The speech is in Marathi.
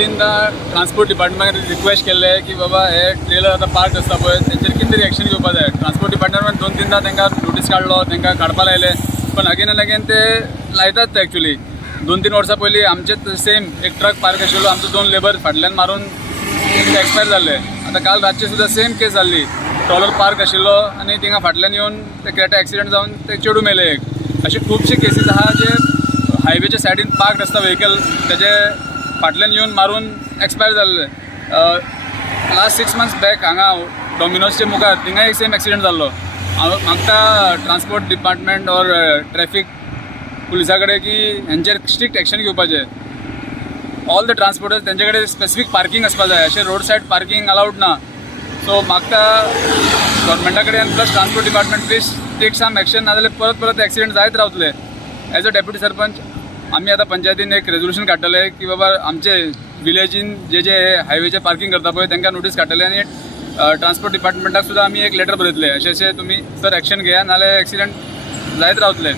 तीनदा ट्रान्सपोर्ट डिपार्टमेंटाक रिक्वेस्ट केल्ले की बाबा हे ट्रेलर आतां पार्क आसता पळय तेंचेर कितें तरी एक्शन घेवपा जाय. ट्रान्सपोर्ट डिपार्टमेंटान 2-3दा तांकां नोटीस काडलो, तांकां काडपा लायले, पण अगेन एंड अगेन ते लायतात ते एक्चुली. 2-3 वर्सां पयलीं आमचेच सेम एक ट्रक पार्क आशिल्लो, आमचो 2 लेबर फाटल्यान मारून एक्सपायर जाल्ले. आतां काल रातचे सुद्दां सेम केस जाल्ली. ट्रॉलर पार्क आशिल्लो आनी थिंगा फाटल्यान येवन ते क्रेटा एक्सिडेंट जावन ते चेडू मेले एक. अशे खुबशे केसीस आहा जे हायवेच्या सायडीन पार्क आसता व्हेकल तेजे फाटल्यान येवन मारून एक्सपायर जाल्ले. लास्ट 6 मंथ्स बॅक हांगा डॉमिनोजचे मुखार थिंगा एक सेम एक्सिडेंट जाल्लो. हांव मागता ट्रान्सपोर्ट डिपार्टमेंट ऑर ट्रॅफिक पुलिसा कडेन की हेंचेर स्ट्रिक्ट एक्शन घेवपाचें. ऑल द ट्रान्सपोर्टर्स तेंचे कडेन स्पेसिफीक पार्किंग आसपा जाय, अशें रोड सायड पार्किंग अलाउड ना. सो मागता गव्हर्मेंटा कडेन plus transport department please take some action, नाजाल्यार परत परत एक्सिडेंट जायत रावतले. एज अ डेप्युटी सरपंच आमी आतां पंचायतीन एक रेजोल्युशन काडटले की बाबा आमचे विलेजीन जे हायवेचे पार्किंग करता पळय तांकां नोटीस काडटले आनी ट्रान्सपोर्ट डिपार्टमेंटाक सुद्दां आमी एक लेटर बरयतले अशें तुमी सर एक्शन घेया, नाजाल्यार एक्सिडेंट जायत रावतले.